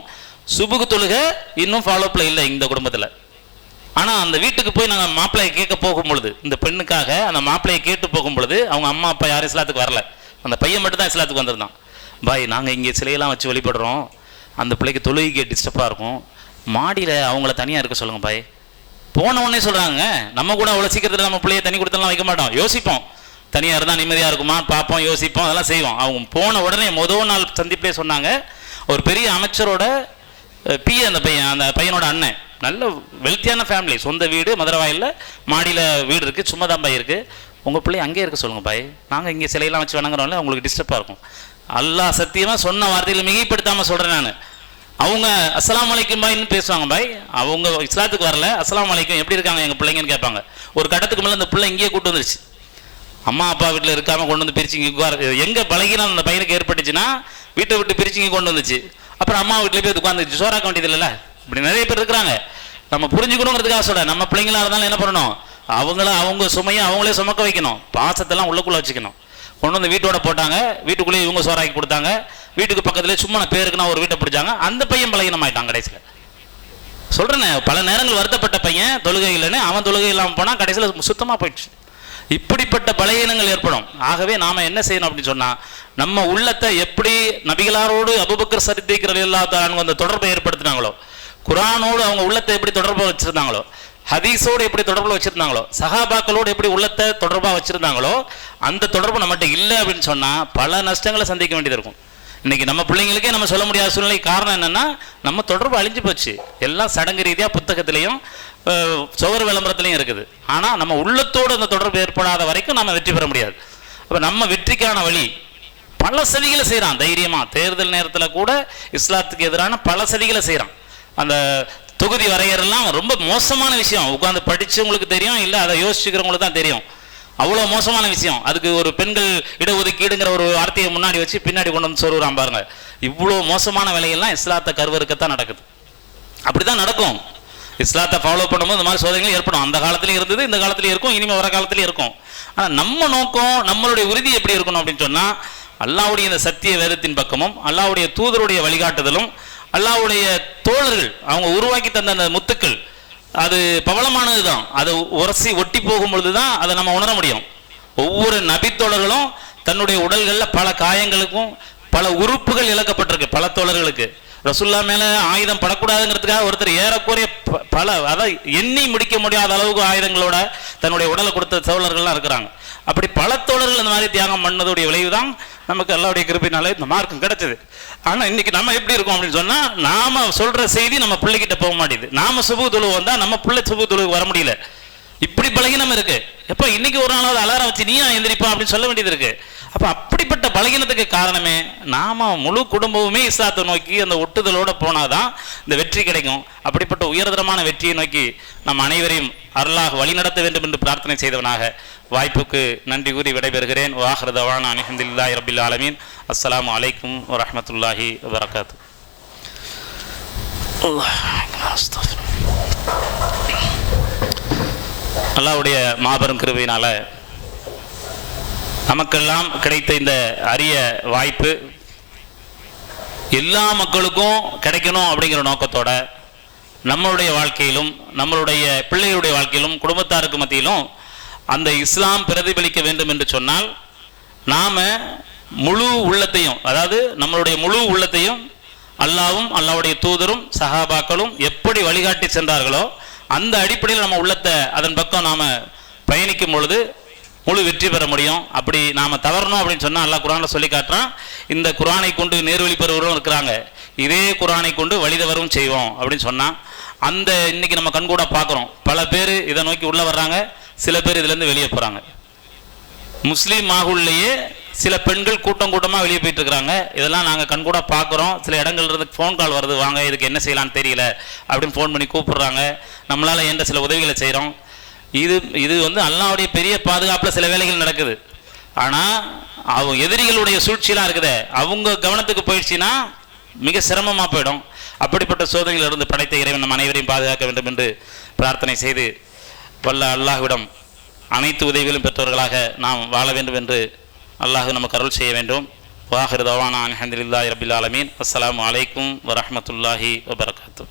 சுபுகு தொழுகை இன்னும் ஃபாலோப்பில் இல்லை இந்த குடும்பத்தில். ஆனால் அந்த வீட்டுக்கு போய் நாங்கள் மாப்பிள்ளையை கேட்க போகும் பொழுது, இந்த பெண்ணுக்காக அந்த மாப்பிள்ளையை கேட்டு போகும் பொழுது அவங்க அம்மா அப்பா யாரும் இஸ்லாத்துக்கு வரல, அந்த பையன் மட்டும் தான் இஸ்லாத்துக்கு வந்திருந்தான். பாய் நாங்கள் இங்கே சிலையெல்லாம் வச்சு வழிபடுறோம், அந்த பிள்ளைக்கு தொழுகைக்கு டிஸ்டர்பாக இருக்கும், மாடியில் அவங்கள தனியாக இருக்க சொல்லுங்கள் பாய். போன உடனே சொல்கிறாங்க, நம்ம கூட அவ்வளோ சீக்கிரத்தில் நம்ம பிள்ளையை தனி கொடுத்தலாம் வைக்க மாட்டோம், யோசிப்போம், தனியாக இருந்தால் நிம்மதியாக இருக்குமா பார்ப்போம், யோசிப்போம், அதெல்லாம் செய்வோம். அவங்க போன உடனே முதல் நாள் சந்திப்பே சொன்னாங்க, ஒரு பெரிய அமைச்சரோட அந்த பையனோட அண்ணன், நல்ல வெல்த்தியான ஃபேமிலி, சொந்த வீடு மதுரவாயில் மாடியில் வீடு இருக்குது, சும்மா தான் பாய் இருக்குது, உங்கள் பிள்ளை அங்கேயே இருக்க சொல்லுங்கள் பாய், நாங்கள் இங்கே சிலையெல்லாம் வச்சு வணங்குறோம்ல உங்களுக்கு டிஸ்டர்பாக இருக்கும். அல்லாஹ் சத்தியமாக சொன்ன வார்த்தையில் மிகைப்படுத்தாமல் சொல்கிறேன் நான். அவங்க அஸ்ஸலாமு அலைக்கும் பாய்ன்னு பேசுவாங்க பாய், அவங்க இஸ்லாத்துக்கு வரல, அஸ்ஸலாமு அலைக்கும் எப்படி இருக்காங்க எங்கள் பிள்ளைங்கன்னு கேட்பாங்க. ஒரு கட்டத்துக்கு மேலே அந்த பிள்ளை இங்கேயே கூட்டு வந்துருச்சு, அம்மா அப்பா வீட்டில் இருக்காமல் கொண்டு வந்து பிரிச்சு இங்கே எங்கே பழகினா அந்த பையனுக்கு ஏற்பட்டுச்சுன்னா வீட்டை விட்டு பிரிச்சு இங்கே கொண்டு வந்துச்சு. அப்புறம் அம்மா வீட்டில் போய் உட்காந்துச்சு, சோறாக்க வேண்டியது இல்லைல்ல. இப்படி நிறைய பேர் இருக்கிறாங்க. நம்ம புரிஞ்சுக்கணுங்கிறதுக்காக சொல்ல, நம்ம பிள்ளைங்களா இருந்தாலும் என்ன பண்ணணும், அவங்க சுமையை அவங்களே சுமக்க வைக்கணும், பாசத்தெல்லாம் உள்ளுக்குள்ளே வச்சுக்கணும். கொண்டு வந்து வீட்டோட போட்டாங்க, வீட்டுக்குள்ளேயே இவங்க சோறாக்கி கொடுத்தாங்க, வீட்டுக்கு பக்கத்துலேயே சும்மா நான் பேருக்குன்னா ஒரு வீட்டை பிடிச்சாங்க, அந்த பையன் பலகீனமாயிட்டான். கடைசியில் சொல்கிறேன்னு பல நேரங்கள் வருத்தப்பட்ட பையன் தொழுகை இல்லைன்னு அவன் தொழுகை இல்லாமல் போனால் கடைசியில் சுத்தமாக போயிடுச்சு. இப்படிப்பட்ட பலகீனங்கள் ஏற்படும். ஆகவே நாம் என்ன செய்யணும் அப்படின்னு சொன்னால், நம்ம உள்ளத்தை எப்படி நபிகளாரோடு அபூபக்கர் ஸித்தீக் ரலியல்லாஹு தஆலா அந்த தொடர்பை ஏற்படுத்தினாங்களோ, குர்ஆனோடு அவங்க உள்ளத்தை எப்படி தொடர்பு வச்சுருந்தாங்களோ, ஹதீஸோடு எப்படி தொடர்பில் வச்சுருந்தாங்களோ, சஹாபாக்களோடு எப்படி உள்ளத்தை தொடர்பாக வச்சுருந்தாங்களோ, அந்த தொடர்பு நம்மகிட்ட இல்லை அப்படின்னு சொன்னால் பல நஷ்டங்களை சந்திக்க வேண்டியது இருக்கும். இன்றைக்கி நம்ம பிள்ளைங்களுக்கே நம்ம சொல்ல முடியாத சூழ்நிலை. காரணம் என்னென்னா, நம்ம தொடர்பு அழிஞ்சு போச்சு. எல்லாம் சடங்கு ரீதியாக புத்தகத்திலையும் சுவர் விளம்பரத்துலையும் இருக்குது. ஆனால் நம்ம உள்ளத்தோடு அந்த தொடர்பு ஏற்படாத வரைக்கும் நம்ம வெற்றி பெற முடியாது. அப்போ நம்ம வெற்றிக்கான வழி, பல சதிகளை செய்கிறான் தைரியமாக. தேர்தல் நேரத்தில் கூட இஸ்லாத்துக்கு எதிரான பல சதிகளை செய்கிறான். அந்த தொகுதி வரையறெல்லாம் ரொம்ப மோசமான விஷயம். உட்காந்து படித்தவங்களுக்கு தெரியும், இல்லை அதை யோசிச்சுக்கிறவங்களுக்கு தான் தெரியும். அவ்வளோ மோசமான விஷயம். அதுக்கு ஒரு பெண்கள் இடஒதுக்கீடுங்கிற ஒரு வார்த்தையை முன்னாடி வச்சு பின்னாடி கொண்டு வந்து சொல்லுறான் பாருங்க. இவ்வளோ மோசமான வேலையெல்லாம் இஸ்லாத்தை கருவறுக்கத்தான் நடக்குது. அப்படி தான் நடக்கும். இஸ்லாத்தை ஃபாலோ பண்ணும்போது இந்த மாதிரி சோதனைகள் ஏற்படும். அந்த காலத்துலையும் இருந்தது, இந்த காலத்துலையும் இருக்கும், இனிமேல் வர காலத்துலையும் இருக்கும். ஆனால் நம்ம நோக்கம், நம்மளுடைய உறுதி எப்படி இருக்கணும் அப்படின்னு சொன்னால், அல்லாஹ்வுடைய இந்த சத்திய வேதத்தின் பக்கமும் அல்லாஹ்வுடைய தூதருடைய வழிகாட்டுதலும் அல்லாஹ்வுடைய தோழர்கள் அவங்க உருவாக்கி தந்த அந்த முத்துக்கள் அது பவளமானது தான். அதை உரசி ஒட்டி போகும் பொழுது தான் அதை நம்ம உணர முடியும். ஒவ்வொரு நபித்தோழர்களும் தன்னுடைய உடல்களில் பல காயங்களுக்கும் பல உறுப்புகள் இழக்கப்பட்டிருக்கு. பல தோழர்களுக்கு ரசூல்லா மேலே ஆயுதம் படக்கூடாதுங்கிறதுக்காக ஒருத்தர் ஏறக்குறைய பல, அதாவது எண்ணி முடிக்க முடியாத அளவுக்கு ஆயுதங்களோட தன்னுடைய உடலை கொடுத்த தோழர்கள்லாம் இருக்கிறாங்க. அப்படி பல தோழர்கள் இந்த மாதிரி தியாகம் பண்ணதுடைய விளைவு தான் நமக்கு அல்லாஹ்வுடைய கிருபையினால இந்த மார்க்கம் கிடைச்சது. ஆனால் இன்னைக்கு நம்ம எப்படி இருக்கோம் அப்படின்னு சொன்னால், நாம சொல்கிற செய்தி நம்ம பிள்ளைகிட்ட போக மாட்டேது. நாம சுபுகு தொழுவு வந்தால் நம்ம பிள்ளை சுபுகு தொழுவுக்கு வர முடியல. இப்படி பலகீனம் இருக்கு. எப்போ இன்னைக்கு ஒரு நாளாவது அலாரம் வச்சு நீயா எந்திரிப்பா அப்படின்னு சொல்ல வேண்டியது இருக்கு. அப்போ அப்படிப்பட்ட பலகீனத்துக்கு காரணமே நாம முழு குடும்பமுமே இஸ்லாத்தை நோக்கி அந்த ஒட்டுதலோடு போனாதான் இந்த வெற்றி கிடைக்கும். அப்படிப்பட்ட உயர்தரமான வெற்றியை நோக்கி நம் அனைவரையும் அருளாக வழிநடத்த வேண்டும் என்று பிரார்த்தனை செய்தவனாக வாய்ப்புக்கு நன்றி கூறி விடைபெறுகிறேன். வாஹிரு தவானா அல்ஹம்துலில்லாஹி ரப்பில் ஆலமீன். அஸ்ஸலாமு அலைக்கும் வரஹ்மத்துல்லாஹி வபரகாத்து. அல்லாஹ்வுடைய மாபெரும் கிருபையினால நமக்கெல்லாம் கிடைத்த இந்த அரிய வாய்ப்பு எல்லா மக்களுக்கும் கிடைக்கணும் அப்படிங்கிற நோக்கத்தோட நம்மளுடைய வாழ்க்கையிலும் நம்மளுடைய பிள்ளைகளுடைய வாழ்க்கையிலும் குடும்பத்தாருக்கு மத்தியிலும் அந்த இஸ்லாம் பிரதிபலிக்க வேண்டும் என்று சொன்னால் நாம் முழு உள்ளத்தையும், அதாவது நம்மளுடைய முழு உள்ளத்தையும் அல்லாவும் அல்லாவுடைய தூதரும் சஹாபாக்களும் எப்படி வழிகாட்டி சென்றார்களோ அந்த அடிப்படையில் நம்ம உள்ளத்தை அதன் பக்கம் நாம் பயணிக்கும் பொழுது முழு வெற்றி பெற முடியும். அப்படி நாம் தவறணும் அப்படின்னு சொன்னால் அல்லாஹ் குர்ஆனில் சொல்லி காட்டுறான், இந்த குர்ஆனை கொண்டு நேர்வழி பெறுவரும் இருக்கிறாங்க, இதே குர்ஆனை கொண்டு வழிதவரும் செய்வோம் அப்படின்னு சொன்னால் அந்த இன்னைக்கு நம்ம கண்கூட பார்க்குறோம். பல பேர் இதை நோக்கி உள்ளே வர்றாங்க, சில பேர் இதுலேருந்து வெளியே போகிறாங்க. முஸ்லீம் மாகுல்லையே சில பெண்கள் கூட்டம் கூட்டமாக வெளியே போயிட்டு இருக்கிறாங்க. இதெல்லாம் நாங்கள் கண்கூட பார்க்குறோம். சில இடங்கள்லேருந்து ஃபோன் கால் வருது, வாங்க இதுக்கு என்ன செய்யலான்னு தெரியல அப்படின்னு ஃபோன் பண்ணி கூப்பிடுறாங்க. நம்மளால் எந்த சில உதவிகளை செய்கிறோம். இது வந்து அல்லாஹ்வுடைய பெரிய பாதுகாப்பில் சில வேலைகள் நடக்குது. ஆனால் அவங்க எதிரிகளுடைய சூழ்ச்சியெலாம் இருக்குதே, அவங்க கவனத்துக்கு போயிடுச்சுன்னா மிக சிரமமாக போயிடும். அப்படிப்பட்ட சோதனைகளிலிருந்து படைத்த இறைவன் நம் அனைவரையும் பாதுகாக்க வேண்டும் என்று பிரார்த்தனை செய்து வல்ல அல்லாஹ்விடம் அனைத்து உதவிகளும் பெற்றவர்களாக நாம் வாழ வேண்டும் என்று அல்லாஹ் நமக்கு அருள் செய்ய வேண்டும். வாஹிரு தவானா அல்ஹம்துலில்லாஹி ரப்பில் ஆலமீன். அஸ்ஸலாமு அலைக்கும் வரஹ்மத்துல்லாஹி வபரகாத்துஹு.